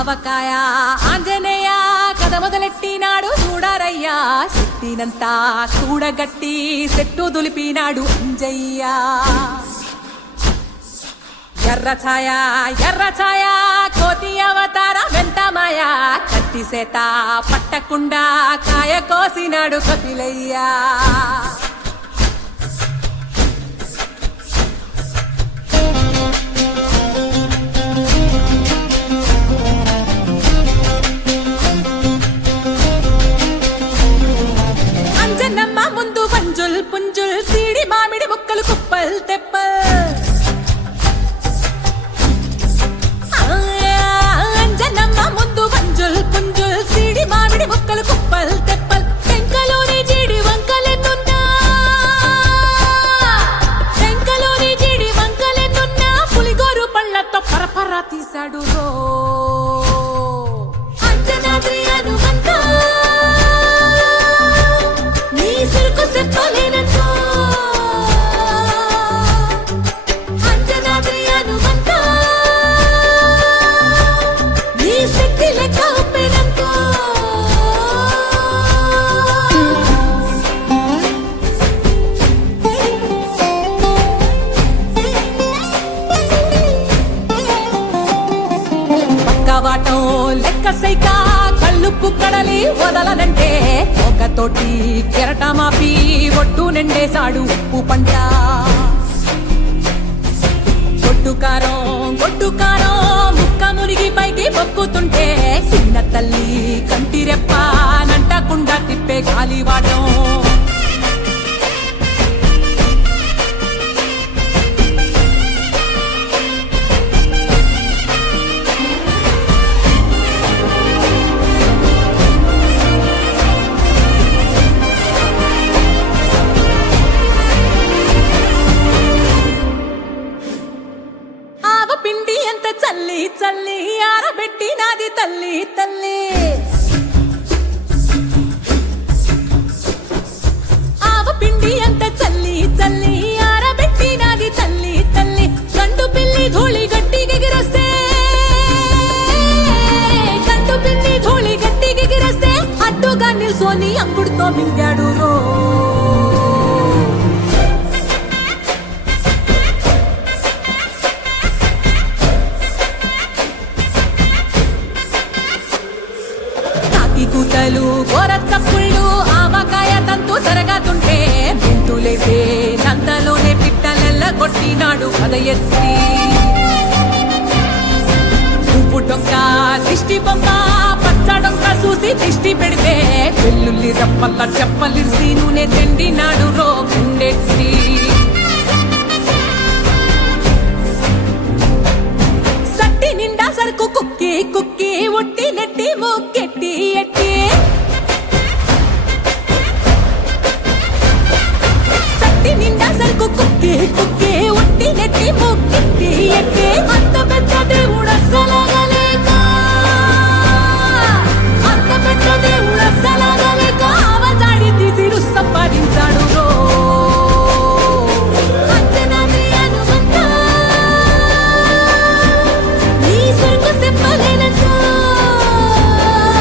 ఆవకాయ ఆంజనేయ కథ మొదలెట్టినాడు చూడారయ్యా శక్తినంతా చూడగట్టి చెట్టు దులిపినాడు అంజయ్య ఎర్ర ఛాయ కోతి అవతార వెంటమాయ కత్తి సేత పట్టకుండా కాయ కోసినాడు కపిలయ్యా అంజనమ్మ ముందు పంజుల్ పుంజుల్ సీడి మామిడి ముక్కలు కుప్పల్ తెప్పల్ అంజనమ్మ ముందు పంజుల్ పుంజుల్ సీడి మామిడి ముక్కలు కుప్పల్ తెప్పల్ టెంకలోని జీడి వంకలెన్నున్నా పులిగోరు పళ్ళతో పరపర తీశాడు రో అంజనాద్రి హనుమంతా అంజనాద్రి హనుమంతా నీ శక్తి లెక్క ఉప్పెనంతో పక్కవాటం లెక్క సైక కళ్ళుప్పు కడలి వదలనంటే ఒకతోటి కెరటమాపి ఒట్టు నిండేశాడు ఉప్పు పంట గొడ్డుకారం ముక్క మునిగి పైకి పొక్కుతుంటే చిన్న తల్లి కంటిరెప్ప నంటకుండా తిప్పే గాలివాటం పిండి ఎంత చల్లి ఆరబెట్టి నాది తల్లి ఆవ పిండి ఎంత చల్లి ఆరబెట్టి నాది తల్లి గండు పిల్లి ధూళి గట్టిగెగిరస్తే అడ్డుగా నిల్సోని అంగుడుతో మింగాడు రో కూతలు గోర చప్పుళ్ళు ఆవకాయ తంతు జరగతుంటే మెంతులేసే నంతలోనే పిట్టలెల్ల కొట్టినాడు కథ ఎత్తి ఉప్పు డొంక దిష్టి బొమ్మ పచ్చడొంక చూసి దిష్టి పెడితే వెల్లుల్లి రప్పల్ల చెప్పలిసి నూనె తిండినాడు రో గుండెత్తి సట్టి నిండా సరుకు కుక్కి ఒట్టి నెట్టి ముక్కెట్టి ఎట్టి సట్టి నిండా సరుకు కుక్కి ఒట్టి నెట్టి ముక్కెట్టి ఎట్టి